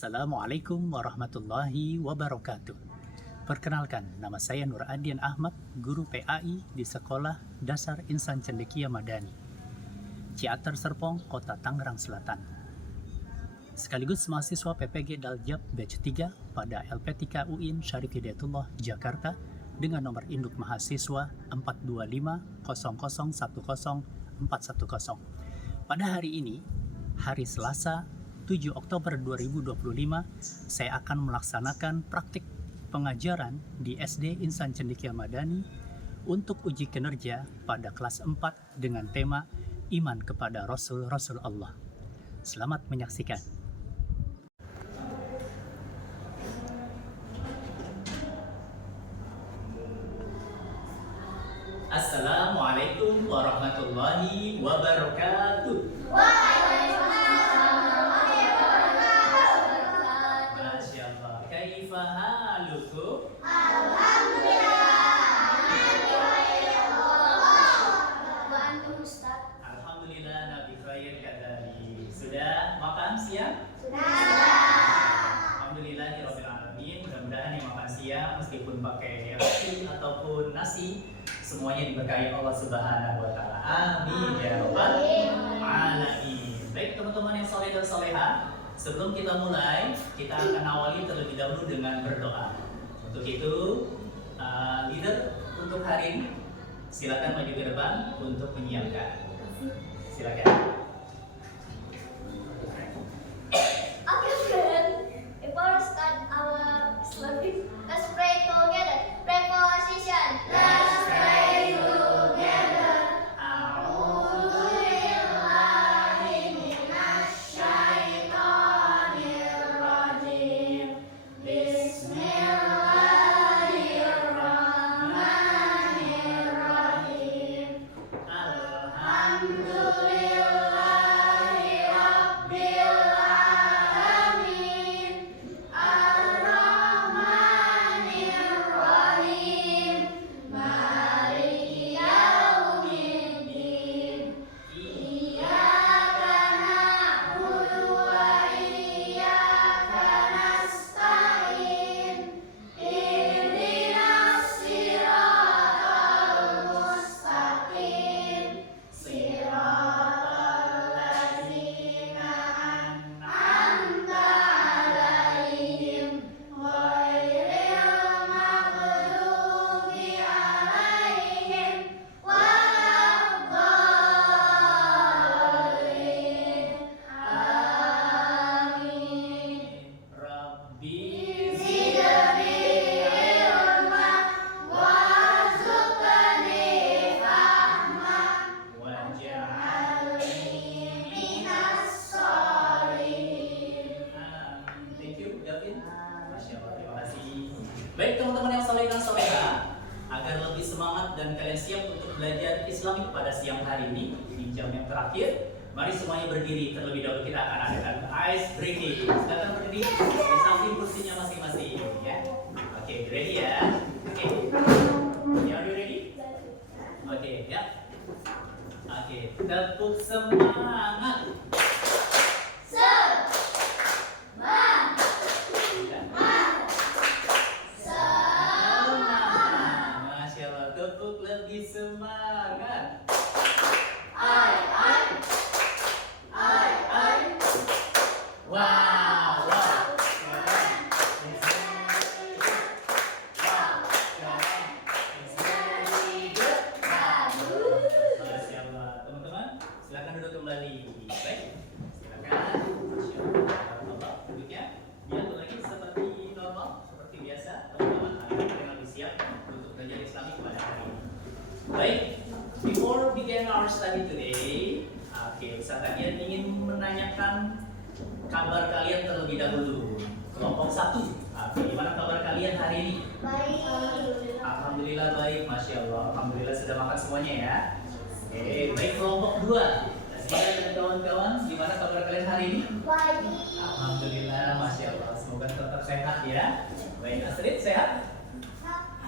Assalamualaikum warahmatullahi wabarakatuh. Perkenalkan, nama saya Nur Adian Ahmad, guru PAI di Sekolah Dasar Insan Cendekia Madani, Ciater Serpong, Kota Tangerang Selatan. Sekaligus mahasiswa PPG Daljab Batch 3 pada LPTK UIN Syarif Hidayatullah Jakarta dengan nomor induk mahasiswa 42500104110. Pada hari ini, hari Selasa 7 Oktober 2025, saya akan melaksanakan praktik pengajaran di SD Insan Cendekia Madani untuk uji kinerja pada kelas 4 dengan tema Iman kepada Rasul-Rasul Allah. Selamat menyaksikan. Assalamualaikum warahmatullahi wabarakatuh. Alhamdulillah Nabi Khair kadari. Sudah makan siang? Sudah. Alhamdulillahirabbil alamin. Mudah-mudahan yang makan siang meskipun pakai roti ataupun nasi semuanya diberkahi Allah Subhanahu wa taala. Amin ya rabbal alamin. Baik teman-teman yang saleh dan salehah, sebelum kita mulai, kita akan awali terlebih dahulu dengan berdoa. Untuk itu, leader untuk hari ini silakan maju ke depan untuk menyiapkan. Silakan. Okay, friend. Before we start our service, let's pray together. Pray for position. Let's pray together. A'udzubillahi minasyaitonirrajim. Bismillahirrahmanirrahim. Alhamdulillahi Rabbil alamin. Ar-Rahmanir-Rahim. Maliki yaumiddin. Iyyaka na'budu wa iyyaka nasta'in. Ihdinas siratal mustaqim. Siratal ladzina an'amta 'alaihim ghairil maghdubi 'alaihim waladdallin. Amin. Rabbi Zidni ilma warzuqni fahma waj'alni minas sholihin. Thank you, Gavin. Masya Allah, terima kasih. Baik teman-teman yang saleh dan salehah, agar lebih semangat dan kalian siap untuk belajar Islamik pada siang hari ini di jam yang terakhir, mari semuanya berdiri. Terlebih dahulu kita akan adakan ice breaking. Silakan berdiri di samping kursinya masing-masing, ya. Oke, ready ya? Oke. Are you ready? Oke, ya. Oke, tepuk semangat. Masya Allah, tepuk lebih semangat. Wow, wow. Masya Allah, teman-teman, silakan duduk kembali. Baik, silakan. Masya Allah, duduknya diatur lagi seperti normal, seperti biasa. Teman-teman, kalian lebih siap untuk belajar Islamik pada hari ini. Baik, before begin our study today, Ustaz Adian ingin menanyakan kabar kalian terlebih dahulu. Kelompok 1, gimana kabar kalian hari ini? Baik. Alhamdulillah baik, Masya Allah. Alhamdulillah sudah makan semuanya ya. Baik kelompok 2, Zia dan kawan-kawan, gimana kabar kalian hari ini? Baik. Alhamdulillah, Masya Allah. Semoga tetap sehat ya. Baik, Astrid sehat?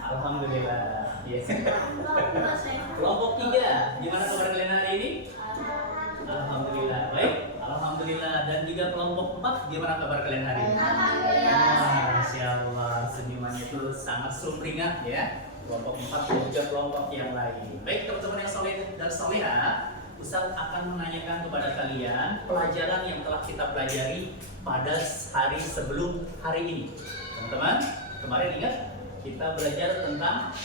Alhamdulillah. Yes. Kelompok 3, gimana kabar kalian hari ini? Alhamdulillah baik. Alhamdulillah. Dan juga kelompok 4, gimana kabar kalian hari ini? Alhamdulillah. Masya Allah, senyumannya itu sangat sumringah ya. Kelompok 4 dan juga kelompok yang lain. Baik teman-teman yang soleh dan soleha, Ustaz akan menanyakan kepada kalian pelajaran yang telah kita pelajari pada hari sebelum hari ini. Teman-teman, kemarin ingat kita belajar tentang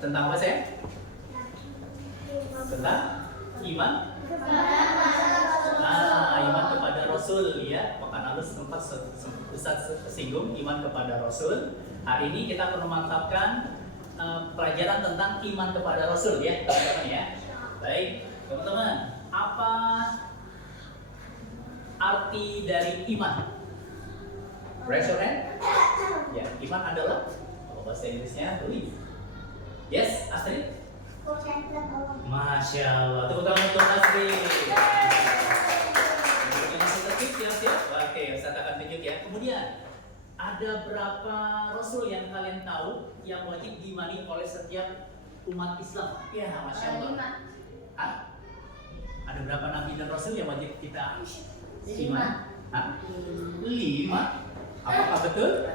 apa saya? Tentang iman. Iman kepada Rasul ya. Pekan lalu sempat Ustaz singgung iman kepada Rasul. Hari ini kita akan memantapkan pelajaran tentang iman kepada Rasul ya, teman-teman ya. Baik, teman-teman, apa arti dari iman? Raise your hand. Ya, iman adalah apa bahasa Inggrisnya? Belief. Yes, Astrid. Masya Allah, tepuk tangan untuk Astrid. Masih tertib, siap-siap. Oke, Ustaz akan tunjuk ya. Kemudian ada berapa Rasul yang kalian tahu yang wajib diimani oleh setiap umat Islam? Ya, Masya Allah. Ada berapa Nabi dan Rasul yang wajib kita iman? 5. Apakah betul?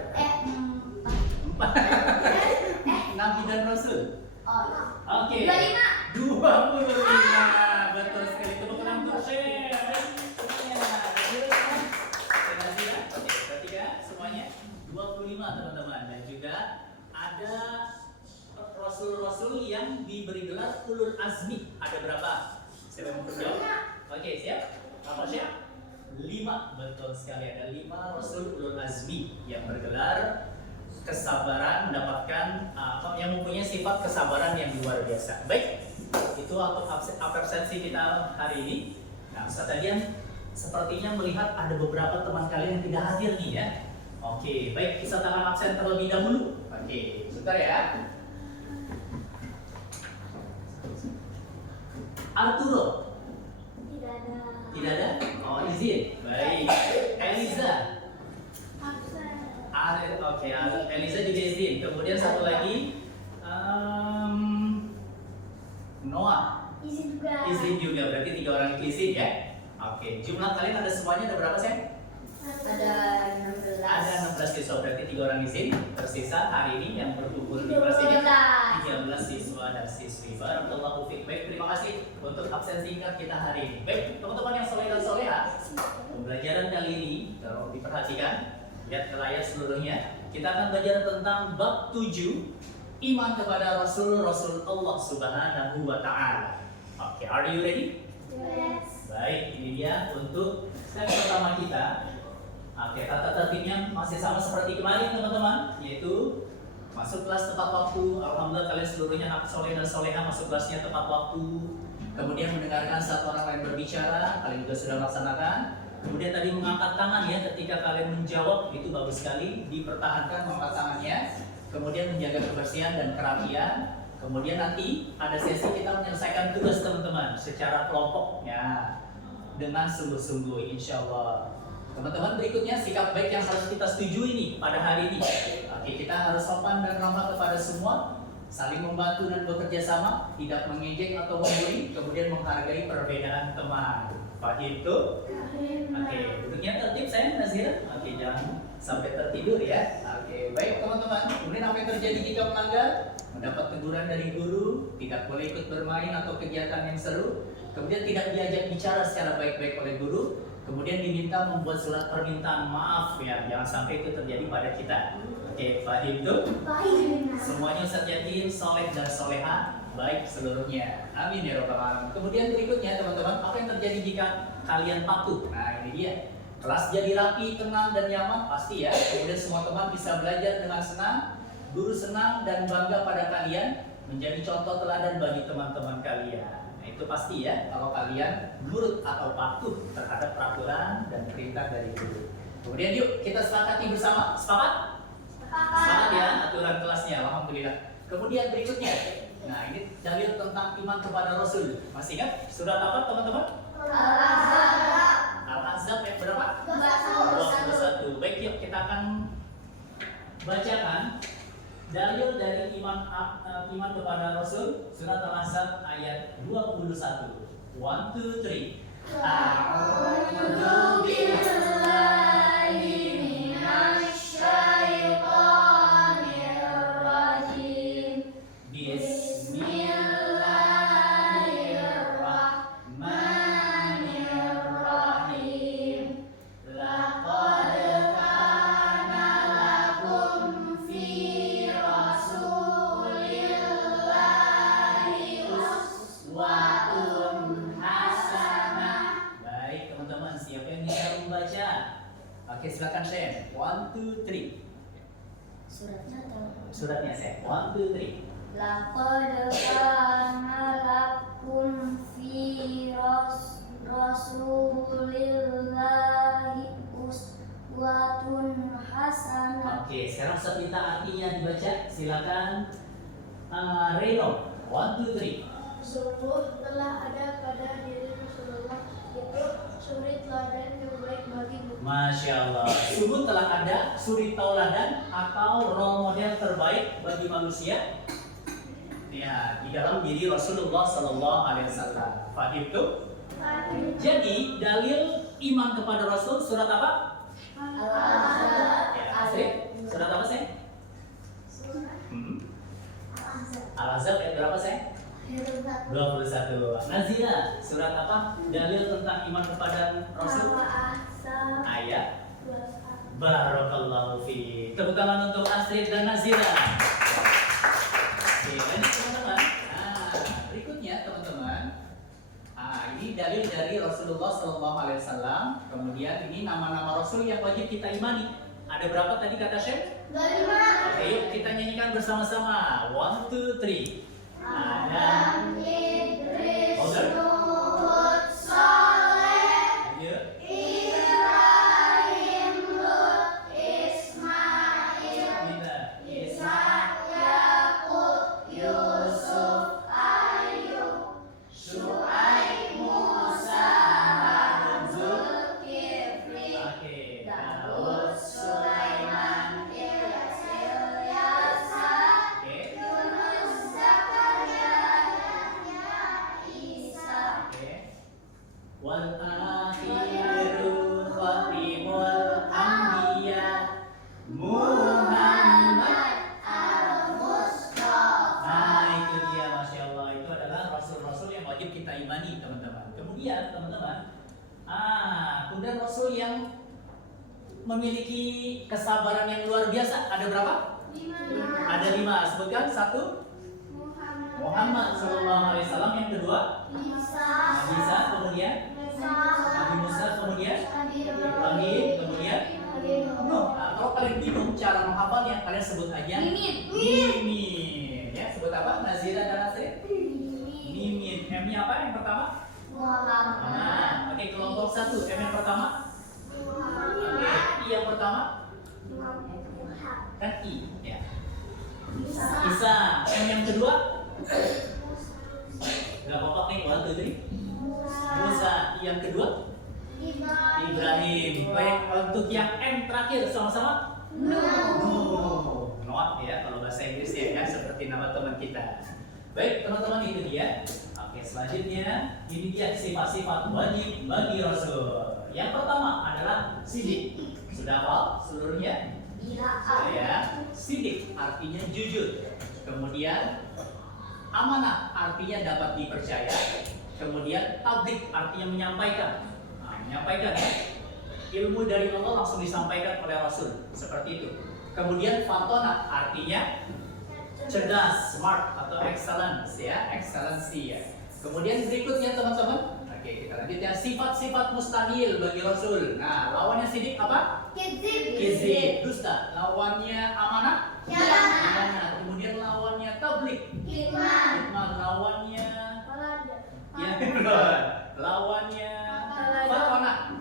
4. Nabi dan Rasul. Oke. 25. Betul sekali. Tepuk tangan untuk share. Semuanya 25 teman-teman, dan juga ada Rasul-Rasul yang diberi gelar ulul azmi. Ada berapa? Siapa yang mau menjawab? Oke, siap? Apa siap? 5, betul sekali. Ada 5 Rasul ulul azmi yang bergelar kesabaran, mendapatkan yang mempunyai sifat kesabaran yang luar biasa. Baik, itu untuk absensi kita hari ini. Nah, Ustaz Adian sepertinya melihat ada beberapa teman kalian yang tidak hadir nih ya. Oke, baik, kita akan absen terlebih dahulu. Oke, sebentar ya. Arturo? Tidak ada? Oh, izin. Baik. Eliza? Oke, Eliza juga izin. Kemudian satu lagi, Noah? Izin juga, berarti 3 orang itu izin ya. Oke, jumlah kalian ada semuanya ada berapa sih? Ada 16 siswa, berarti 3 orang izin. Tersisa hari ini yang berkumpul di kelas ini 13 siswa dan siswi. Barakallahu fiik. Baik, terima kasih untuk absen singkat kita hari ini. Baik, teman-teman yang soleh dan soleha, pembelajaran kali ini kalau diperhatikan, lihat ke layar seluruhnya. Kita akan belajar tentang bab 7, iman kepada Rasul Allah Subhanahu wa Ta'ala. Oke, are you ready? Yes. Baik, ini dia untuk step pertama kita. Oke, tata tertibnya masih sama seperti kemarin teman-teman, yaitu masuk kelas tepat waktu. Alhamdulillah kalian seluruhnya anak soleh dan soleha masuk kelasnya tepat waktu. Kemudian mendengarkan satu orang lain berbicara, kalian juga sudah melaksanakan. Kemudian tadi mengangkat tangan ya, ketika kalian menjawab itu bagus sekali, dipertahankan mengangkat tangannya. Kemudian menjaga kebersihan dan kerapian. Kemudian nanti ada sesi kita menyelesaikan tugas teman-teman secara kelompok ya, dengan sungguh-sungguh insya Allah. Teman-teman, berikutnya sikap baik yang harus kita setujui nih pada hari ini. Oke, kita harus sopan dan ramah kepada semua, saling membantu dan bekerja sama, tidak mengejek atau membuli, kemudian menghargai perbedaan teman. Paham itu? Oke, duduknya tertib saya Nazira. Oke, jangan sampai tertidur ya. Oke, baik teman-teman. Kemudian apa yang terjadi jika melanggar? Mendapat teguran dari guru, tidak boleh ikut bermain atau kegiatan yang seru, kemudian tidak diajak bicara secara baik-baik oleh guru. Kemudian diminta membuat surat permintaan maaf ya, jangan sampai itu terjadi pada kita. Oke, paham itu? Semuanya Ustaz yakin soleh dan soleha baik seluruhnya. Amin ya rabbal alamin. Kemudian berikutnya teman-teman, apa yang terjadi jika kalian patuh? Nah, ini dia. Kelas jadi rapi, tenang dan nyaman pasti ya. Kemudian semua teman bisa belajar dengan senang, guru senang dan bangga pada kalian, menjadi contoh teladan bagi teman-teman kalian. Itu pasti ya, kalau kalian nurut atau patuh terhadap peraturan dan perintah dari guru. Kemudian yuk kita sepakati bersama. Sepakat? Sepakat ya aturan kelasnya, alhamdulillah. Kemudian berikutnya, nah ini dalil tentang iman kepada Rasul. Masih ingat surat apa teman-teman? Al-Ahzab yang berapa? 21. Baik, yuk kita akan bacakan dalil dari iman kepada Rasul, surat Al-Ahzab ayat 21. 1, 2, 3. teman-teman, siapa yang bisa membaca? Oke, silakan Sen. 1, 2, 3. Suratnya atau? Suratnya Sen. 1, 2, 3. Laqad kana lakum fi rasulillahi uswatun hasanah. Oke, sekarang sepita artinya dibaca. Silakan Reno. 1, 2, 3. Sungguh telah ada pada diri Rasulullah itu suri teladan yang baik bagimu. Masya Allah. Sungguh telah ada suri tauladan atau role model terbaik bagi manusia. Ya, di dalam diri Rasulullah Sallallahu Alaihi Wasallam. Fahim tuh? Jadi dalil iman kepada Rasul surat apa? Ya, Asri. Surat apa sih? Al-Ahzab ayat berapa sih? 21. Nazila, surat apa? Dalil tentang iman kepada Rasul? Ayat. Barakallahu fi. Tepuk tangan untuk Astrid dan Nazila. Oke, lanjut teman-teman. Nah, berikutnya teman-teman. Ini dalil dari Rasulullah Sallallahu Alaihi Wasallam. Kemudian ini nama-nama Rasul yang wajib kita imani. Ada berapa tadi kata Syekh? 5. Oke, yuk kita nyanyikan bersama-sama. 1, 2, 3. Adam, Idris, Hold Nuh, Saleh, Ayo. Ibrahim, Lut, Ismail, Kita. Ishak, Yakub, Yusuf, Ayub, Syuaib, Musa, Harun, Zulkifli, Oke. Daud, Sulaiman, Ilyas, Oke. Yunus, Zakaria, Yahya, Isa. Oke. Wal akhiru khatimul anbiya Muhammad. Al-Mustafa. Nah, itu dia, Masya Allah. Itu adalah Rasul-Rasul yang wajib kita imani, teman-teman. Kemudian, teman-teman, kemudian Rasul yang memiliki kesabaran yang luar biasa. Ada berapa? 5. Ada 5. Sebutkan. 1. Muhammad Sallallahu Alaihi Wasallam. Yang kedua, Isa. Nabi Isa. Kemudian Nabi Musa. Kemudian Ibrahim. Kemudian Nuh. Nah, kalau kalian bingung cara menghafalnya, kalian sebut aja Mimin. Ya, sebut apa? Nazira dan Asri. Mimin. M-nya apa yang pertama? Nah, oke, kelompok 1. M yang pertama. Oke, I yang pertama kan I. Ya. Isa. M yang kedua. Gak apa-apa nih, 1, 2, 3. Musa. I yang kedua. Ibrahim. Baik, untuk yang M terakhir sama-sama. Nuh. Not ya, kalau bahasa Inggris ya, seperti nama teman kita. Baik, teman-teman, itu dia. Oke, selanjutnya ini dia sifat-sifat wajib bagi Rasul. Yang pertama adalah sidik. Sudah hafal seluruhnya? Ya, sidik artinya jujur. Kemudian amanah artinya dapat dipercaya. Kemudian tabligh artinya menyampaikan. Nah, menyampaikan ya. Ilmu dari Allah langsung disampaikan oleh Rasul, seperti itu. Kemudian fatona artinya cerdas, smart atau excellence ya, excellency ya. Kemudian berikutnya teman-teman, oke kita lanjut ya, sifat-sifat mustahil bagi Rasul. Nah, lawannya sidik apa? Kizib, dusta. Lawannya amanah? Khianat. Kemudian lawannya tabligh. Hikmah. Lawannya ya, lawannya fatona.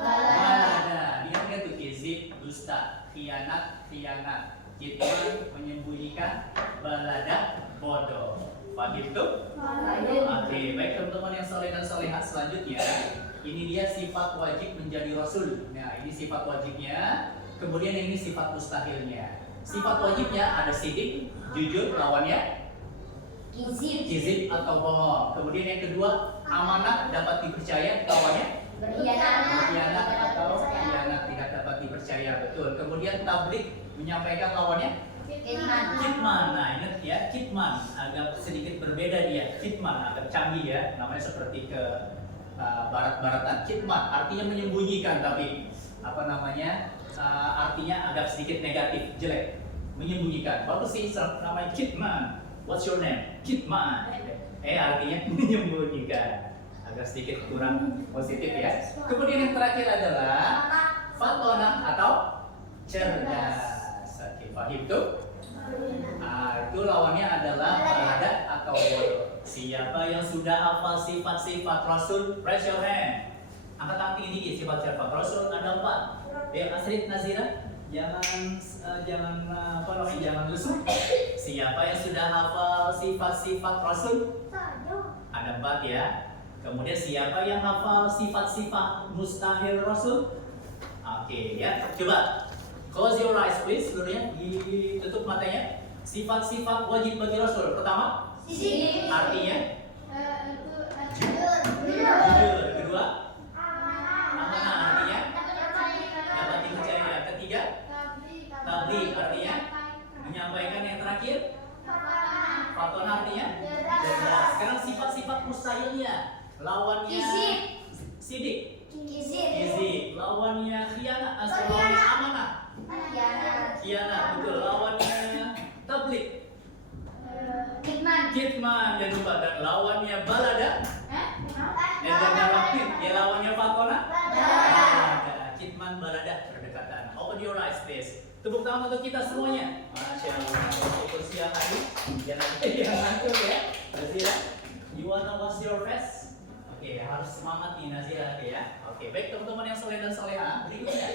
Balada. Lihat nggak tuh, kizib, dusta, khianat, kitman, menyembunyikan, balada, bodoh. Paham itu? Oke, baik teman-teman yang soleh dan solehat, selanjutnya ini dia sifat wajib menjadi Rasul. Nah, ini sifat wajibnya. Kemudian ini sifat mustahilnya. Sifat wajibnya ada sidik, jujur, lawannya kizib atau bohong. Kemudian yang kedua, amanah, dapat dipercaya, lawannya khianat atau khianat, tidak dapat dipercaya, betul. Kemudian tabligh, menyampaikan, lawannya kitman. Nah, ingat ya, kitman agak sedikit berbeda dia. Kitman agak canggih ya, namanya seperti ke barat-baratan. Kitman artinya menyembunyikan, tapi apa namanya? Artinya agak sedikit negatif, jelek. Menyembunyikan. Bagus sih namanya kitman. What's your name? Kitman. Artinya menyembunyikan. agak sedikit kurang positif ya. Kemudian yang terakhir adalah fatona atau cerdas. Oke, paham tuh? Itu lawannya adalah balada atau bodoh. Siapa yang sudah hafal sifat-sifat Rasul? Raise your hand. Angkat tangan tinggi dikit. Sifat-sifat Rasul ada 4. Ya, Asrid, Nazira, jangan lesu. Siapa yang sudah hafal sifat-sifat Rasul? Ada 4 ya. Kemudian siapa yang hafal sifat-sifat mustahil Rasul? Oke ya, coba close your eyes please, seluruhnya ditutup matanya. Sifat-sifat wajib bagi Rasul. Pertama, artinya jujur. Kedua, amanah, artinya dapat dipercaya. Ketiga, tabligh, artinya menyampaikan. Yang terakhir, fatona, artinya cerdas. Sekarang sifat-sifat mustahilnya, lawannya sidik, gizi, lawannya khianat, lawannya amanah, khianat, betul. Lawannya tabligh, kitman, jangan lupa. Dan lawannya balada, jangan lapin. Ya, lawannya fatona, kitman, balada, berdekatan. Open your eyes please. Tepuk tangan untuk kita semuanya. Masya Allah. Untuk siang hari, jangan ngantuk ya. Nazira, you wanna wash your face? Oke, harus semangat nih Nazira ya. Oke, baik teman-teman yang soleh dan soleha, berikutnya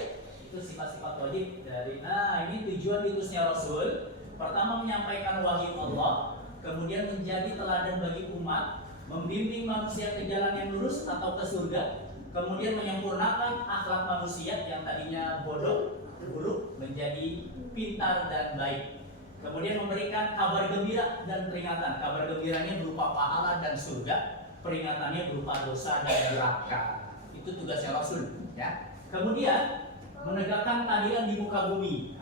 itu sifat-sifat wajib dari. Ini tujuan diutusnya Rasul. Pertama, menyampaikan wahyu Allah, kemudian menjadi teladan bagi umat, membimbing manusia ke jalan yang lurus atau ke surga, kemudian menyempurnakan akhlak manusia yang tadinya bodoh, buruk menjadi pintar dan baik. Kemudian memberikan kabar gembira dan peringatan. Kabar gembiranya berupa pahala dan surga, peringatannya berupa dosa dan neraka. Itu tugasnya Rasul ya. Kemudian menegakkan keadilan di muka bumi.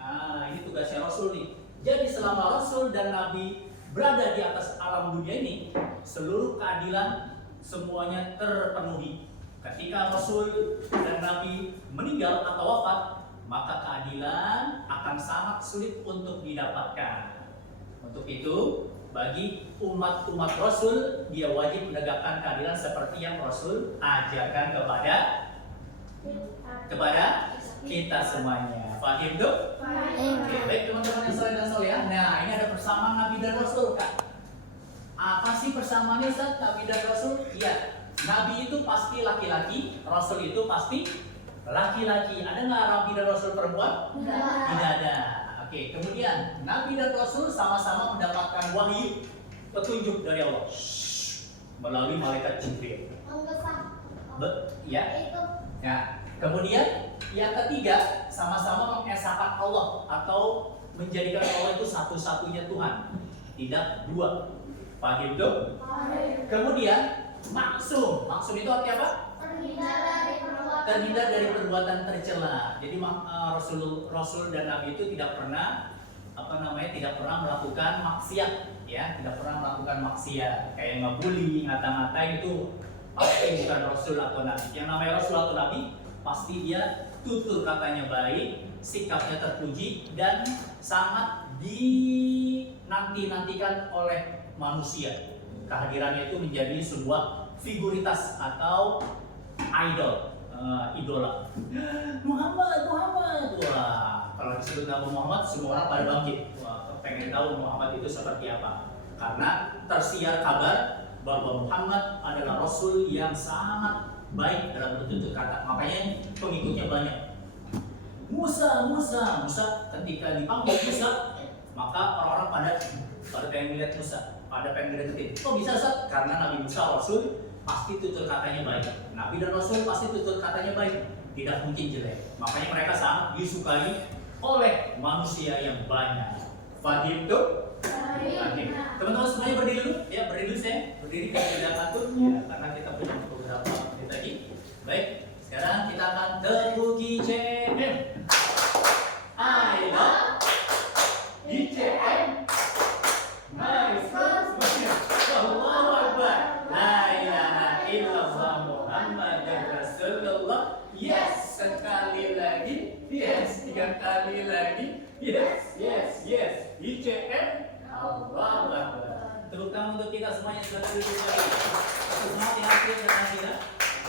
Ini tugasnya Rasul nih. Jadi selama Rasul dan Nabi berada di atas alam dunia ini, seluruh keadilan semuanya terpenuhi. Ketika Rasul dan Nabi meninggal atau wafat, maka keadilan akan sangat sulit untuk didapatkan. Untuk itu, bagi umat-umat Rasul, dia wajib menegakkan keadilan seperti yang Rasul ajarkan kepada kita semuanya. Paham tuh? Oke, baik teman-teman yang soleh dan soleha. Nah, ini ada persamaan Nabi dan Rasul kan? Apa sih persamaannya Ustaz? Nabi dan Rasul? Iya, Nabi itu pasti laki-laki, Rasul itu pasti laki-laki. Ada nggak Nabi dan Rasul perempuan? Tidak ada. Oke, kemudian Nabi dan Rasul sama-sama mendapatkan wahyu, petunjuk dari Allah melalui malaikat Jibril. Ya. Kemudian yang ketiga, sama-sama mengesahkan Allah atau menjadikan Allah itu satu-satunya Tuhan, tidak dua. Paham itu? Kemudian maksum. Maksum itu artinya apa? Terhindar dari perbuatan tercela. Jadi Rasul dan Nabi itu tidak pernah tidak pernah melakukan maksiat ya, tidak pernah melakukan maksiat kayak ngebully, ngata-ngatain. Itu pasti bukan Rasul atau Nabi. Yang namanya Rasul atau Nabi pasti dia tutur katanya baik, sikapnya terpuji dan sangat dinanti-nantikan oleh manusia. Kehadirannya itu menjadi sebuah figuritas atau idol, idola. Muhammad. Wah, kalau disebut Nabi Muhammad, semua orang pada bangkit. Wah, pengen tahu Muhammad itu seperti apa. Karena tersiar kabar bahwa Muhammad adalah Rasul yang sangat baik dalam bertutur kata. Makanya pengikutnya banyak. Musa ketika dipanggil Musa, maka orang-orang pada pengen melihat Musa, pada pengen deketin. Kok bisa Ustaz? Karena Nabi Musa Rasul pasti tutur katanya baik. Nabi dan Rasul pasti tutur katanya baik, tidak mungkin jelek. Makanya mereka sangat disukai oleh manusia yang banyak. Fahim tuh? Oke. Teman-teman semuanya berdiri dulu, ya berdiri dulu saya, berdiri kalau tidak ngatur, ya karena kita punya beberapa menit lagi. Baik, sekarang kita akan tepuk ICM. I love ICM. Nice. Allahu Akbar. La ilaha illallah Muhammadur Rasulullah. Yes, sekali lagi. Yes, 3 kali lagi. Yes. ICM. Allahu Akbar. Tepuk tangan untuk kita semuanya sudah duduk lagi. Semangat yang aktif dan akhirat.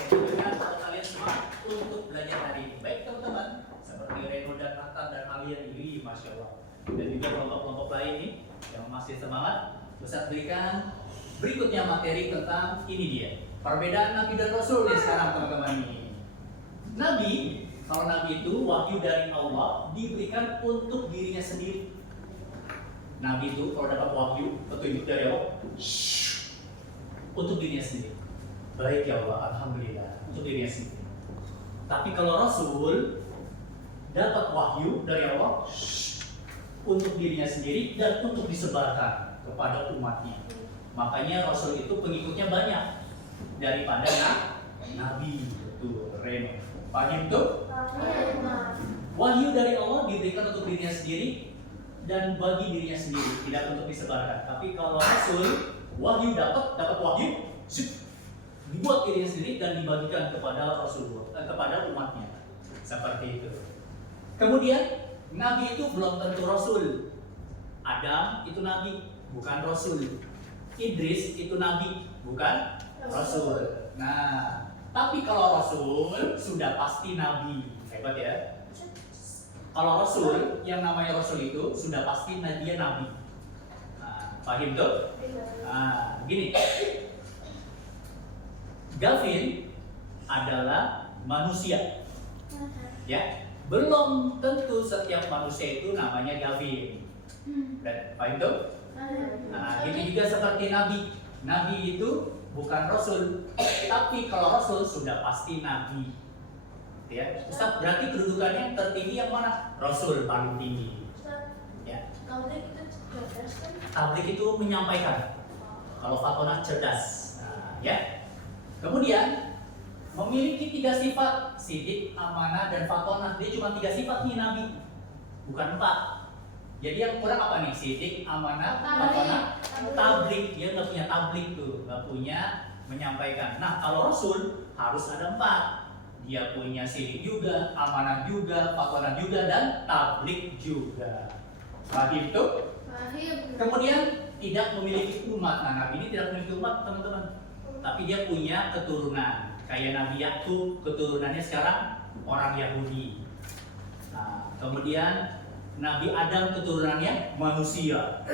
Dengan kalau kalian semangat untuk belajar hari ini. Baik teman-teman, seperti Reno dan Atta dan kalian ini, masya Allah. Dan juga kelompok-kelompok lain nih yang masih semangat. Ustaz berikan berikutnya materi tentang ini dia. Perbedaan Nabi dan Rasul nih sekarang teman-teman ini. Nabi, kalau Nabi itu wahyu dari Allah diberikan untuk dirinya sendiri. Nabi itu kalau dapat wahyu petunjuk dari Allah untuk dirinya sendiri. Baik ya Allah, alhamdulillah untuk dirinya sendiri. Tapi kalau Rasul dapat wahyu dari Allah untuk dirinya sendiri dan untuk disebarkan kepada umatnya. Makanya Rasul itu pengikutnya banyak daripada Nabi. Betul, Reno. Paham tuh? Wahyu dari Allah diberikan untuk dirinya sendiri dan bagi dirinya sendiri, tidak untuk disebarkan. Tapi kalau Rasul, wahyu dapat wahyu, dibuat dirinya sendiri dan dibagikan kepada Rasulullah, kepada umatnya. Seperti itu. Kemudian Nabi itu belum tentu Rasul. Adam itu Nabi, bukan Rasul. Idris itu Nabi, bukan Rasul. Nah, tapi kalau Rasul sudah pasti Nabi. Hebat ya. Kalau Rasul, yang namanya Rasul itu sudah pasti dia Nabi. Nah, paham tuh? Nah, gini. Gavin adalah manusia. Ya, belum tentu setiap manusia itu namanya Gavin. Paham tuh? Nah, ini juga seperti Nabi. Nabi itu bukan Rasul, tapi kalau Rasul sudah pasti Nabi. Ya, Ustaz, berarti kedudukannya tertinggi yang mana? Rasul paling tinggi. Ya. Tabligh itu menyampaikan. Kalau Fatonah cerdas. Nah, ya. Kemudian memiliki 3 sifat: sidik, amanah, dan fatonah. Dia cuma 3 sifat nih Nabi, bukan 4. Jadi yang kurang apa nih? Sidik, amanah, fatonah, tabligh. Dia nggak punya tabligh tuh, nggak punya menyampaikan. Nah kalau Rasul harus ada 4. Dia punya sidik juga, amanah juga, fatonah juga, dan tabligh juga. Paham tuh? Kemudian tidak memiliki umat. Nah Nabi ini tidak memiliki umat teman-teman. Tapi dia punya keturunan. Kayak Nabi Yakub, keturunannya sekarang orang Yahudi. Nah, kemudian Nabi Adam keturunannya manusia.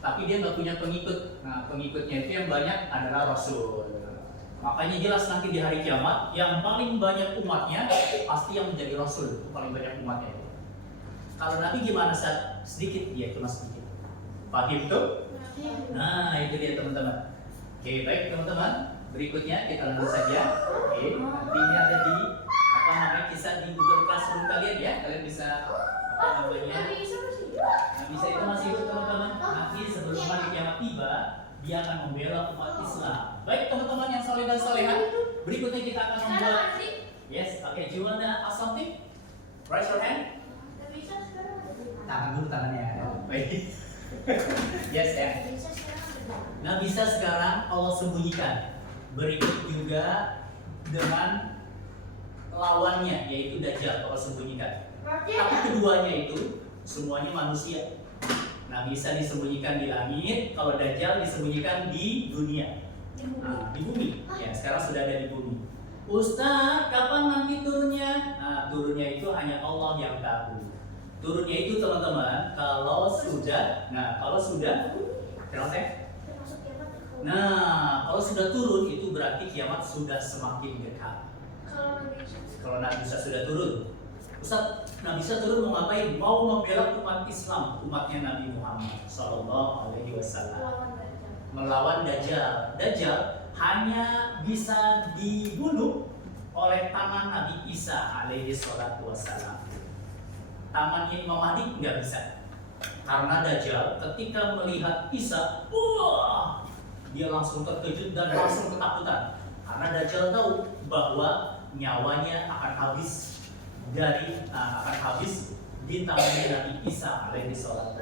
Tapi dia nggak punya pengikut. Nah, pengikutnya itu yang banyak adalah Rasul. Makanya jelas nanti di hari kiamat yang paling banyak umatnya pasti yang menjadi Rasul. Itu paling banyak umatnya. Kalau Nabi gimana saat sedikit? Dia cuma sedikit. Paham tuh? Nah, itu dia teman-teman. Oke, baik teman-teman. Berikutnya kita lanjut saja. Oke, nanti ini ada di kisah di Google Classroom kalian ya. Kalian bisa Nabi Isa itu masih hidup teman-teman. Nanti sebelum hari kiamat tiba, dia akan membela umat Islam. Baik teman-teman yang saleh dan saleha, berikutnya kita akan membuat. Yes, oke. Do you wanna ask something? Raise your hand. Tangan dulu tangannya. Baik. Yes ya. Nabi Isa sekarang Allah sembunyikan. Berikut juga dengan lawannya yaitu Dajjal Allah sembunyikan. Tapi keduanya itu semuanya manusia. Nabi Isa disembunyikan di langit, kalau Dajjal disembunyikan di dunia. Nah, di bumi. Ya, sekarang sudah ada di bumi. Ustaz, kapan nanti turunnya? Nah, turunnya itu hanya Allah yang tahu. Turunnya itu teman-teman, kalau sudah, kalau sudah turun itu berarti kiamat sudah semakin dekat. Kalau Nabi Isa sudah turun, Ustaz, Nabi Isa turun mau ngapain? Mau membela umat Islam, umatnya Nabi Muhammad Sallallahu Alaihi Wasallam, melawan Dajjal. Dajjal hanya bisa dibunuh oleh tangan Nabi Isa Alaihi Wasallam. Tangannya Imam Mahdi nggak bisa, karena Dajjal ketika melihat Isa, dia langsung terkejut dan langsung ketakutan, karena Dajjal tahu bahwa nyawanya akan habis di tangannya Nabi Isa Alaihi Wasallam.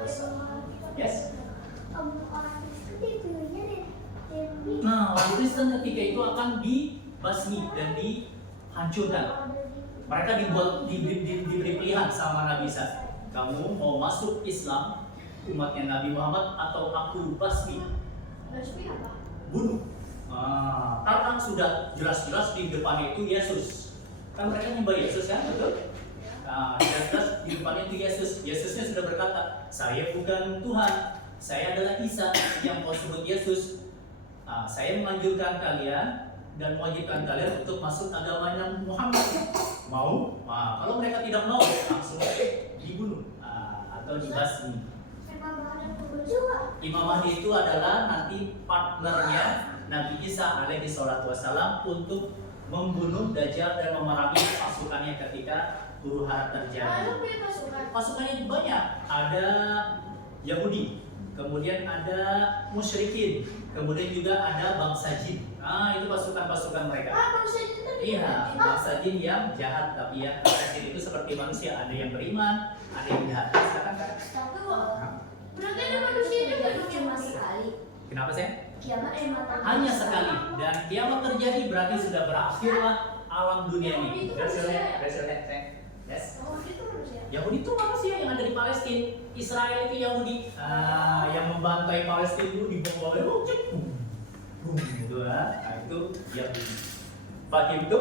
Yes. Nah, orang Kristen ketika itu akan dibasmi dan dihancurkan. Mereka diberi pilihan sama Nabi Isa. Kamu mau masuk Islam, umatnya Nabi Muhammad, atau aku basmi? Blasphemy apa? Bunuh. Karena sudah jelas-jelas di depannya itu Yesus. Kan mereka nyembah Yesus kan, betul? Jelas-jelas di depannya itu Yesus. Yesusnya sudah berkata, saya bukan Tuhan, saya adalah Isa yang kau sebut Yesus. Saya menganjurkan kalian dan mewajibkan kalian untuk masuk agamanya Muhammad. Mau? Kalau mereka tidak mau, langsung dibunuh atau dibasmi. Imam Mahdi itu adalah nanti partnernya Nabi Isa alaihi salatu wassalam untuk membunuh Dajjal dan memerangi pasukannya ketika huru hara terjadi. Pasukannya banyak, ada Yahudi, kemudian ada musyrikin, kemudian juga ada bangsa jin. Itu pasukan-pasukan mereka. Iya, bangsa jin yang jahat, tapi ya bangsa jin itu seperti manusia, ada yang beriman, ada yang jahat. Silakan Kak. Berarti ada manusia juga cuma sekali. Kenapa sih? Kiamat Hanya sekali, dan kiamat terjadi berarti sudah berakhirlah alam dunia ini. Yes. Yahudi itu manusia yang ada di Palestina. Israel itu Yahudi yang membantai Palestina itu dibom gitu itu Yahudi. Paham itu?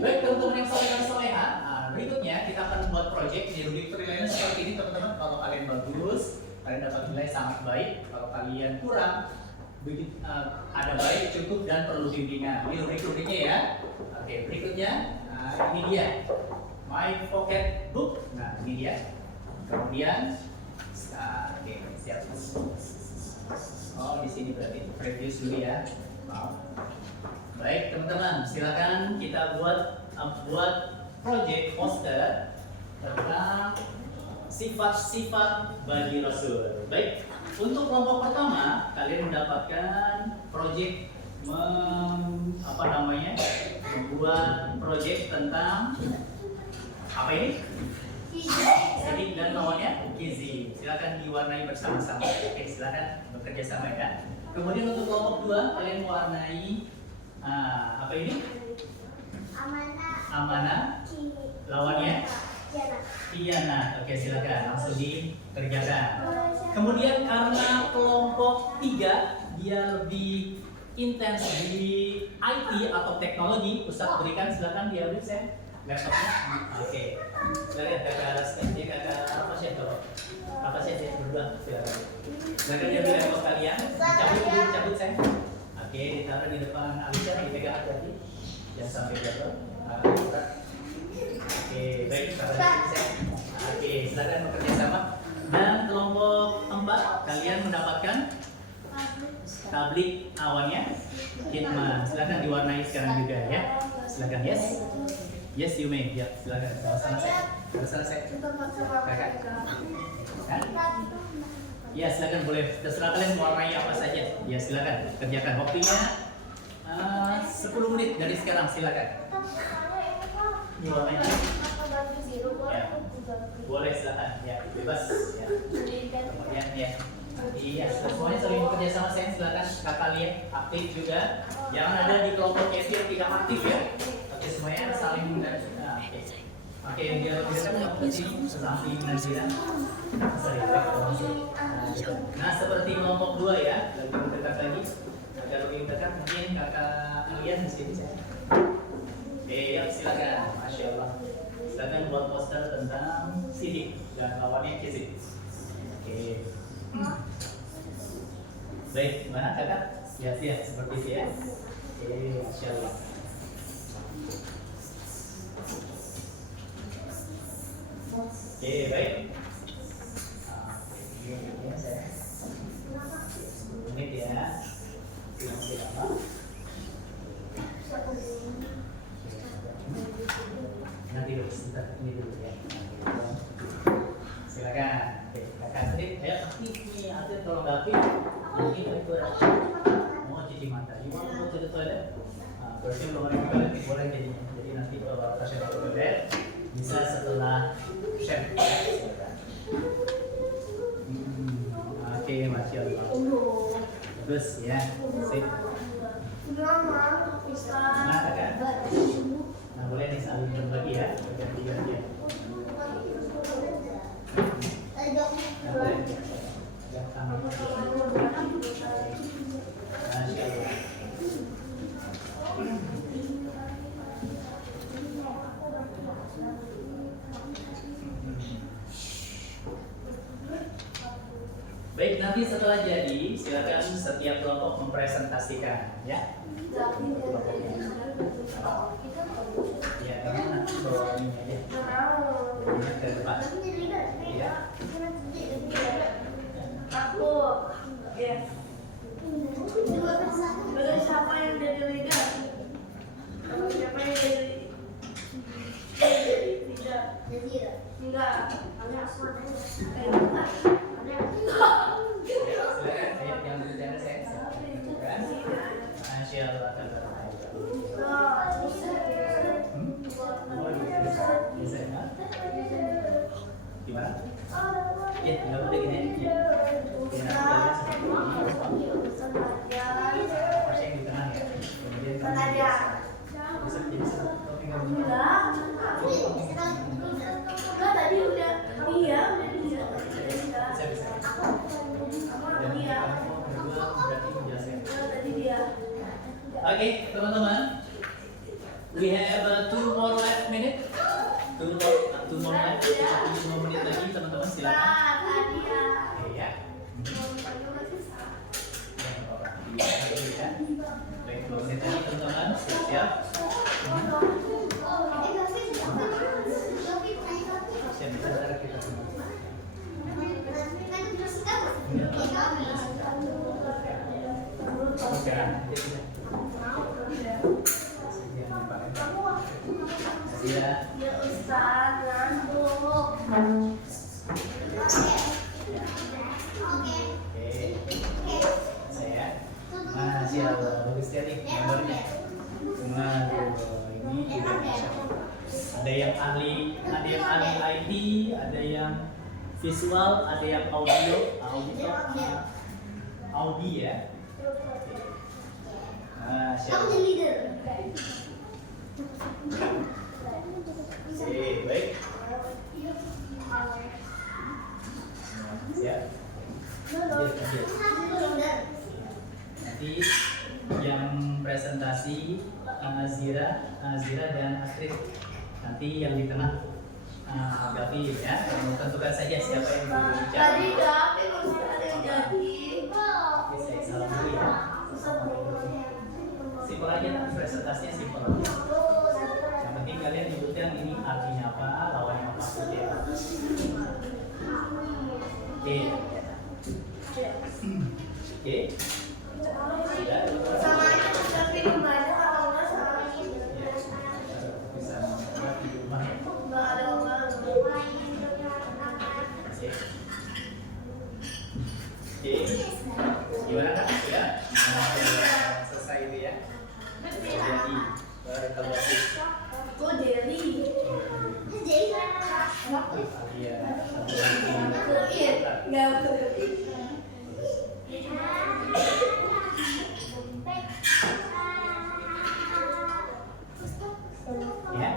Baik teman-teman yang soleh dan soleha. Berikutnya kita akan membuat project di Rubik penilaiannya seperti ini teman-teman. Kalau kalian bagus, kalian dapat nilai sangat baik. Kalau kalian kurang, ada baik, cukup, dan perlu bimbingan. Ini rubrik-rubriknya ya. Oke, berikutnya ini dia My Pocket Book. Nah, ini dia. Kemudian, oke, siap. Oh, di sini berarti previous dulu ya. Maaf. Baik, teman-teman, silakan kita buat project poster tentang sifat-sifat bagi Rasul. Baik, untuk kelompok pertama, kalian mendapatkan project membuat project tentang apa ini? Sidik dan lawannya gizi. Silakan diwarnai bersama-sama. Oke, silakan bekerja sama ya. Kemudian untuk kelompok 2, kalian mewarnai apa ini? Amanah. Lawannya Tiana. Oke, silakan langsung dikerjakan. Kemudian karena kelompok 3 dia lebih intens di IT atau teknologi, Ustadz berikan silakan diambil saya laptopnya. Oke. Silakan kakak Raskan, dia kakak apa sih kalau apa sih berdua silakan. Silakan diambil laptop kalian, cabut saya. Oke, ditaruh di depan Alisa, dipegang hati-hati, jangan sampai jatuh. Oke, baik, taruh di saya. Oke, silakan bekerja sama. Dan kelompok 4 kalian mendapatkan tablik awannya Hikmah. Silakan diwarnai sekarang juga ya. Silakan yes you may. Ya, silakan. Sudah selesai. Kakak. Ya, silakan boleh. Terserah kalian mewarnai apa saja. Ya, silakan kerjakan. Waktunya 10 menit dari sekarang. Silakan. Diwarnai. Ya. Boleh silakan. Ya, bebas. Ya. Kemudian ya. Iya, semuanya saling bekerja sama. Saya silakan kakak lihat aktif juga. Jangan ada di kelompok cashier tidak aktif ya. Oke, semuanya saling oke, biar kita mengerti samping Nazira. Nah, seperti kelompok 2 ya, lebih mendekat lagi. Agar lebih mendekat mungkin kakak Alian di sini saya. Oke, ya silakan. Masya Allah. Silakan buat poster tentang sidik dan lawannya kizik. Oke. Baik, gimana kakak? Ya, seperti itu ya. Oke, Masya Allah. Oke, baik. Ini saya 10 menit ya. Silakan apa? Nanti dulu, sebentar ini dulu ya. Silakan. Oke, kakak Astrid, aktif nih, Astrid tolong aktif. Mungkin itu mau cuci mata. Gimana mau ke toilet? Berarti belum ada toilet, boleh jadinya. Jadi nanti kalau pasien ke toilet bisa setelah chef. Oke, Masya Allah. Bagus ya. Sip. Nah, kakak. Nah, boleh nih saling berbagi ya. Ganti-ganti ya. Nah, boleh. Yang sama. Baik, nanti setelah jadi, silakan setiap kelompok mempresentasikan, ya. Kelompoknya. Ya, kamu nanti bawa ini aja. Ini ke depan. Ya. Aku, ya. Baru siapa yang jadi leader? Siapa yang jadi leader? Enggak. Enggak. Silakan, yang berbicara saya. Kan? Masya Allah. Bisa ya? Gimana? Ya, nggak boleh gini aja. Ya, nanti kalian seperti ini. Pas yang di tengah ya. Kemudian kamu bisa jadi satu tinggal begini. Enggak, tadi udah dia. Bisa. Dan kamu berdua berarti menjelaskan. Tadi dia. Oke, teman-teman. We have 2 more left minute. 2 more left. 5 menit lagi, teman-teman silakan. Tadi ya. Oke ya. Baik, 2 menit lagi, teman-teman. Siap. Siap, sebentar kita semua. Oke, nanti kita. Ya. Ya Ustaz, ngantuk. Oke. Saya. Masya Allah, bagus sekali gambarnya. Ini juga bisa. Ada yang ahli IT, ada yang visual, ada yang auditor, Audi ya. Masya Allah. Baik. Siap. Nanti yang presentasi Azira dan Astrid. Nanti yang di tengah Gavi ya. Kamu tentukan saja siapa yang berbicara. Tadi Gavi masih ada yang jadi. Oke, saya salam dulu ya. Simpel aja, presentasinya simpel. Yang penting kalian nyebutkan ini artinya apa, lawannya apa saja. Oke. Oke. Sudah. Sama aja Gavi banyak atau enggak sama? Ya. Bisa membuat di rumah. Enggak ada orang. Oke. Oke. Gimana Kak? Sudah? Selesai itu ya. Jadi evaluasi. Kok Deli? Iya. Enggak berarti. Ya.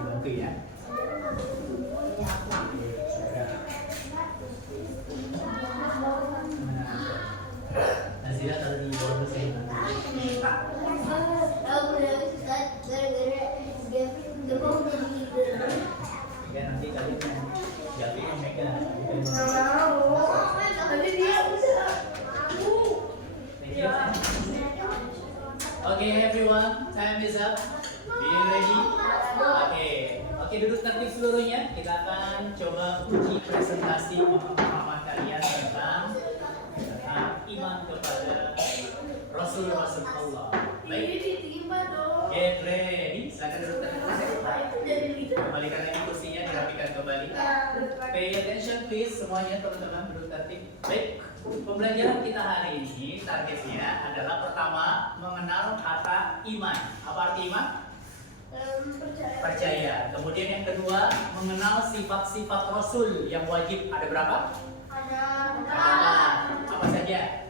Bantu ya. Nazira tadi bawa saya. Ya nanti kalian Gavi yang megang. Enggak mau. Tadi dia udah. Thank you. Okay, everyone, time is up. Be ready? Oke, duduk tertib seluruhnya. Kita akan coba uji presentasi pemahaman kalian tentang iman kepada Rasul Allah. Baik, Ini diterima dong. get ready. Silakan duduk tertib. Itu jadi leader. Kembalikan lagi kursinya, dirapikan kembali. Pay attention please semuanya teman-teman, duduk tertib. Baik, pembelajaran kita hari ini targetnya adalah pertama mengenal kata iman. Apa arti iman? Percaya. Kemudian yang kedua mengenal sifat-sifat Rasul yang wajib. Ada berapa? Ada Apa saja?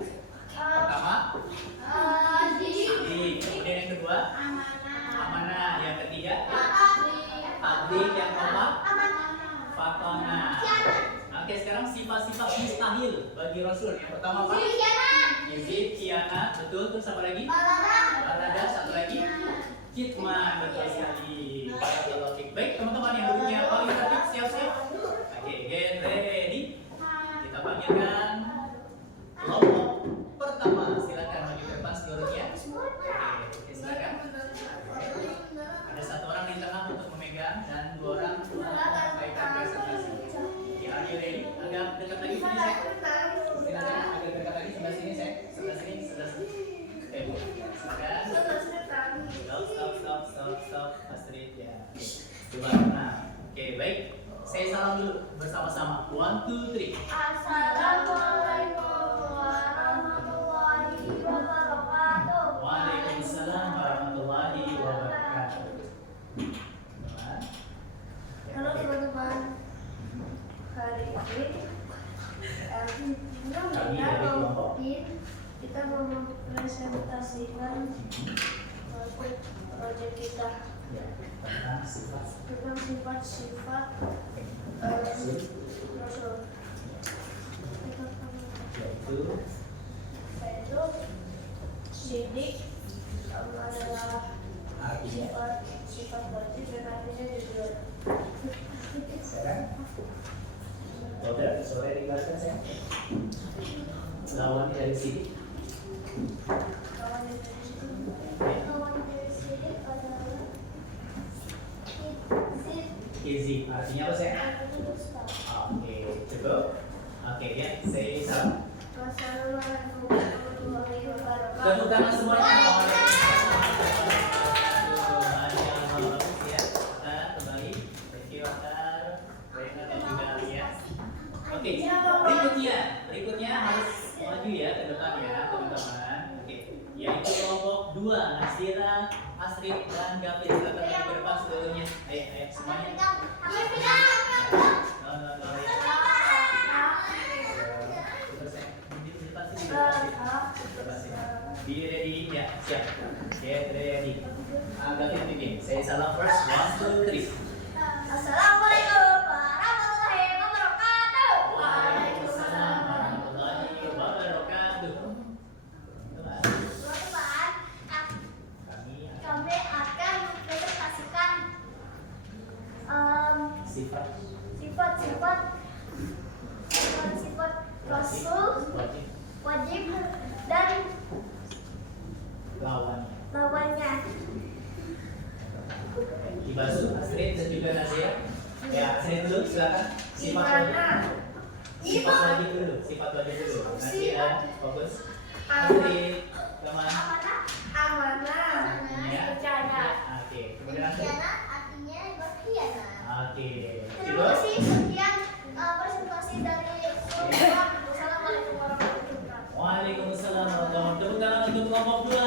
Pertama, bagi Rasul. Yang pertama apa? Izin, Kiana, betul. Terus apa lagi? Barada, satu lagi. Kitman, betul sekali. Barakallahu fiik. Baik, teman-teman yang duduknya paling tertib, siap-siap. Oke, get ready. Kita panggilkan kelompok pertama. Silakan maju ke depan seluruhnya. Oke, silakan. Ada satu orang di tengah untuk memegang dan dua orang menyampaikan presentasi. Ya, are you ready? Agak dekat lagi sini, saya. Silakan agak dekat lagi sebelah sini, saya. Sebelah sini, sebelah sini. Oke, Bu. Silakan. Stop, Astrid ya. Coba, nah, oke, baik. Saya salam dulu bersama-sama. 1, 2, 3. Assalamualaikum warahmatullahi wabarakatuh. Waalaikumsalam warahmatullahi wabarakatuh. Halo teman-teman. Hari ini kita mau mempresentasikan proyek kita Ya, tentang sifat tentang sifat-sifat Rasul. yaitu Sidik adalah artinya sifat wajib dan artinya juga sekarang Robert, sore dijelaskan saya. Lawannya dari sini. kawan dari situ. Easy, artinya apa saya? Oke, cukup. Oke, ya, saya salam. Wassalamualaikum warahmatullahi wabarakatuh. Tepuk tangan semuanya. Masya Allah, bagus ya. Kita kembali. Thank you, Akar. Rena dan juga Alia. Oke, berikutnya harus maju ya ke depan ya, teman-teman. Oke, yaitu kelompok 2, Nasira, Astrid, dan Gavin. Silakan maju ke depan seluruhnya. Ayo, semuanya. Be ready, ya, siap. Get ready. Gavin begin. Saya salam first. 1, 2, 3. Assalamualaikum warahmatullahi wabarakatuh. Waalaikumsalam warahmatullahi wabarakatuh. Teman-teman, kami akan mempresentasikan sifat-sifat Rasul wajib dan lawannya. Dibasuh Astrid dan juga Nasira. Ya, Astrid dulu silakan. Sifat wajib dulu. Nasira, fokus. Astrid, teman. Amanah, Ya. percaya. Oke, kemudian Astrid. Khianat artinya berkhianat. Oke. Terima kasih, sekian presentasi dari Sultan. Wassalamualaikum warahmatullahi wabarakatuh. Waalaikumsalam warahmatullahi wabarakatuh. Tepuk tangan untuk kelompok 2.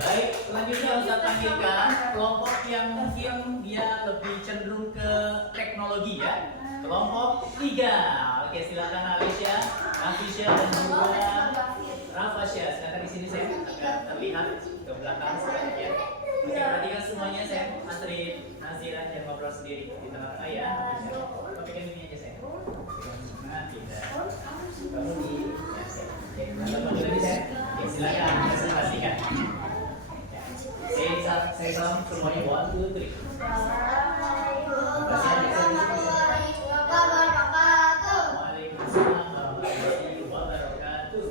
Baik, selanjutnya Ustaz panggilkan kelompok yang mungkin dia lebih cenderung ke teknologi ya. Kelompok 3. Oke, silakan Alicia, Nafisha dan juga Rafasya. Silakan di sini saya agar terlihat ke belakang sebanyak ya. Oke, perhatikan semuanya saya. Astrid, Nazira jangan ngobrol sendiri di tengah-tengah ya. Pegang ini aja saya. Nah, tidak. Kamu di ya, saya. Oke, teman-teman lagi saya. Oke, silakan presentasikan. Saya salam semuanya. 1, 2, 3. Warahmatullahi wabarakatuh. Waalaikumsalam warahmatullahi wabarakatuh.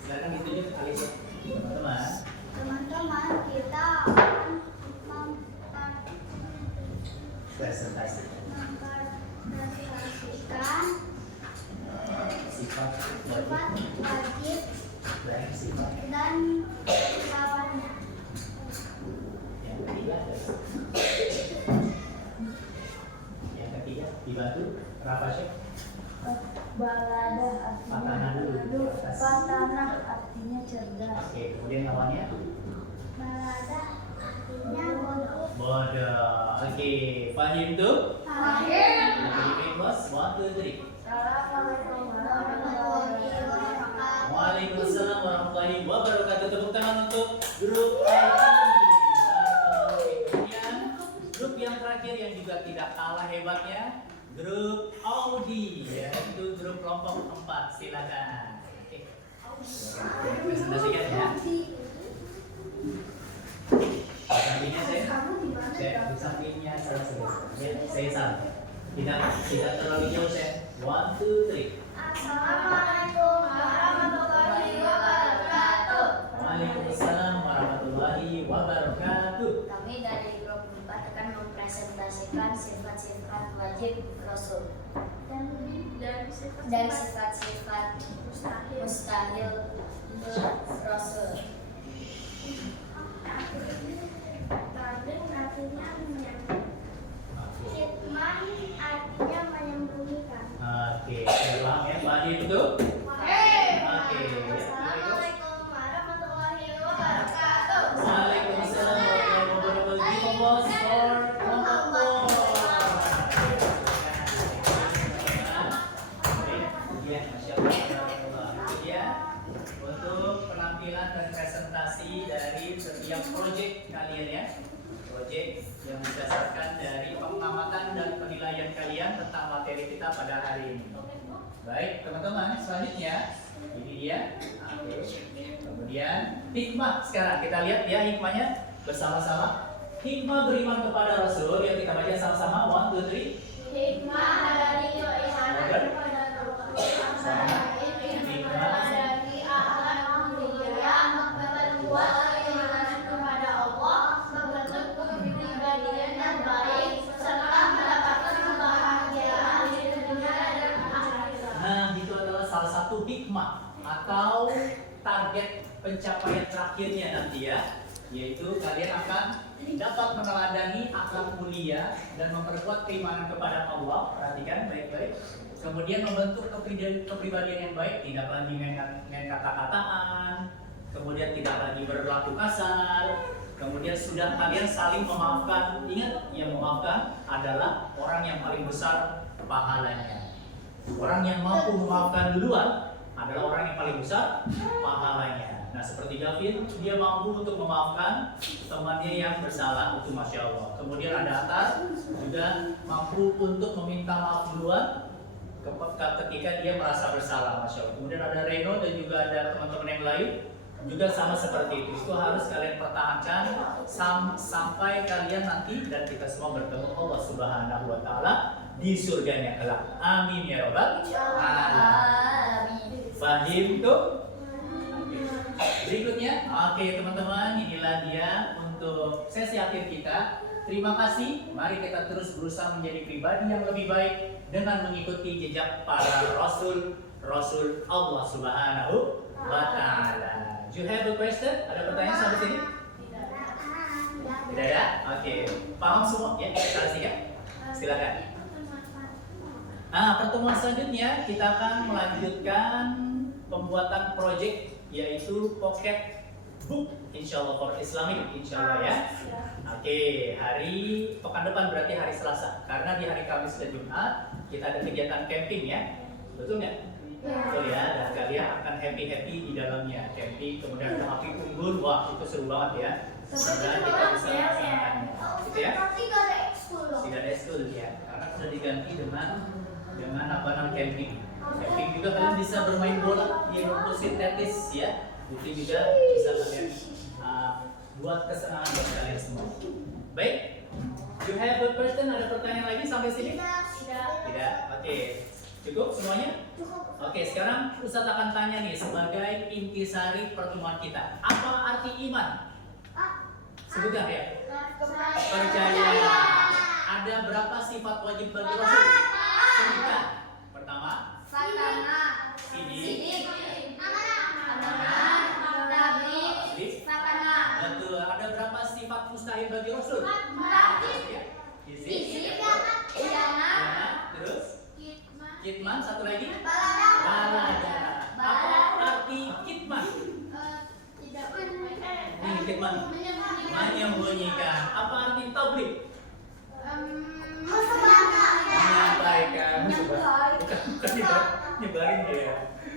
Silakan ditunjuk Alicia. Teman-teman. Teman-teman, kita akan Presentasi mempresentasikan sifat sifat wajib dan sifat dan lawannya. yang ketiga adalah yang ketiga dibantu Rafasya. Balada Patanah dulu. Patanah artinya cerdas. Oke, kemudian lawannya Balada artinya bodoh. bodoh. Oke, paham tuh? Akhir. Oke, bos. 1, 2, 3. Assalamualaikum warahmatullahi wabarakatuh. Waalaikumsalam warahmatullahi wabarakatuh. Tepuk tangan untuk grup IT. Kemudian grup yang terakhir yang juga tidak kalah hebatnya grup Audi, yaitu grup kelompok 4. Silakan. Oke. Presentasikan ya. Sampingnya saya di sampingnya salah saya salah. Tidak terlalu jauh saya. 1, 2, 3. Assalamualaikum warahmatullahi wabarakatuh. Waalaikumsalam warahmatullahi wabarakatuh. Kami dari grup 4 akan mempresentasikan sifat-sifat wajib Rasul dan sifat-sifat mustahil Rasul. Khidmat artinya menyembunyikan. Oke, ulang ya, Pak Adi itu. Oke. Assalamualaikum warahmatullahi wabarakatuh. Waalaikumsalam warahmatullahi wabarakatuh. Give applause for kelompok 4. Ya, Masya Allah. Ya, untuk penampilan dan presentasi dari setiap proyek kalian ya. Proyek yang berdasarkan dari pengamatan dan penilaian kalian tentang materi kita pada hari ini. Baik, teman-teman, selanjutnya ini dia. Oke. Kemudian hikmah. Sekarang kita lihat ya hikmahnya bersama-sama. Hikmah beriman kepada Rasul yang kita baca sama-sama. 1, 2, 3. Hikmah dari keimanan kepada Rasul. Hikmah dari akhlak mulia memperkuat keimanan kepada Allah, membentuk kepribadian yang baik, serta mendapatkan kebahagiaan di dunia dan akhirat. Nah, itu adalah salah satu hikmah atau target pencapaian terakhirnya nanti ya, yaitu kalian akan dapat meneladani akhlak mulia dan memperkuat keimanan kepada Allah. Perhatikan baik-baik. Kemudian membentuk kepribadian yang baik, tidak lagi main kata-kataan, kemudian tidak lagi berlaku kasar, kemudian sudah kalian saling memaafkan. Ingat, yang memaafkan adalah orang yang paling besar pahalanya. Orang yang mampu memaafkan duluan adalah orang yang paling besar pahalanya. Nah, seperti Gavin, dia mampu untuk memaafkan temannya yang bersalah, itu Masya Allah. Kemudian ada Atar, juga mampu untuk meminta maaf duluan ketika dia merasa bersalah, Masya Allah. Kemudian ada Reno dan juga ada teman-teman yang lain, juga sama seperti itu. Itu harus kalian pertahankan sampai kalian nanti dan kita semua bertemu Allah Subhanahu wa Ta'ala di surganya kelak. Amin ya Rabbal alamin. Fahim tuh? Berikutnya, oke teman-teman, inilah dia untuk sesi akhir kita. Terima kasih. Mari kita terus berusaha menjadi pribadi yang lebih baik dengan mengikuti jejak para Rasul Allah Subhanahu wa Ta'ala. Do you have a question? Ada pertanyaan sampai sini? Tidak ya? Oke. Paham semua? Ya, kita kasih ya. Silakan. Nah, pertemuan selanjutnya kita akan melanjutkan pembuatan proyek yaitu pocket book, insyaallah for Islamic, insyaallah ya. Oke, hari pekan depan berarti hari Selasa, karena di hari Kamis dan Jumat kita ada kegiatan camping ya, betul nggak? Betul ya, dan kalian akan happy di dalamnya camping, kemudian ada api unggun, wah itu seru banget ya. Semoga kita bisa melaksanakannya, gitu ya. Tidak ada ekskul loh. Tidak ada ekskul ya, karena sudah diganti dengan apa namanya camping. Camping juga kalian bisa bermain bola di rumput sintetis ya. Itu juga bisa kalian buat kesenangan buat kalian semua. Baik, you have a question? Ada pertanyaan lagi sampai sini? Tidak. Oke, cukup semuanya? Oke, sekarang Ustaz akan tanya nih sebagai intisari pertemuan kita. Apa arti iman? Sebutkan ya. Percaya. Ada berapa sifat wajib bagi Rasul? Sebutkan. Pertama, sidik, betul. Ada berapa sifat mustahil bagi Rasul? Gizi, terus kitman, satu lagi balada. Apa arti kitman? Kitman menyembunyikan. Apa arti tabligh? Menyampaikan. Bukan nyebarin dia.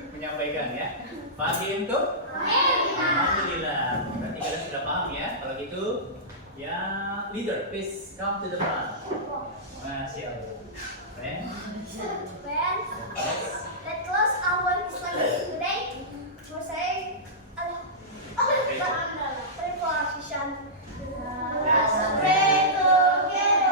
Menyampaikan ya. Paham tuh? Alhamdulillah. Berarti kalian sudah paham ya. Kalau gitu, ya leader, please come to the front. Masya Allah. When? When let's close our Islamic today, we're saying preposition. Let's pray together.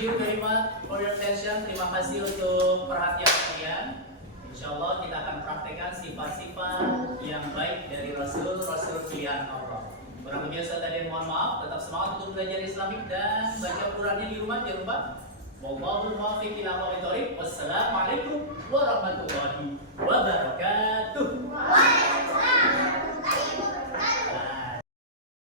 Thank you very much for your attention. Terima kasih untuk perhatian kalian. Insya Allah kita akan praktekkan sifat-sifat yang baik dari Rasul-Rasul pilihan Allah. Kurang lebih tadi mohon maaf. Tetap semangat untuk belajar Islamik dan baca Qurannya di rumah. Jangan lupa. Wallahul muwaffiq ila aqwamit thoriq. Wassalamualaikum warahmatullahi wabarakatuh. Waalaikumsalam.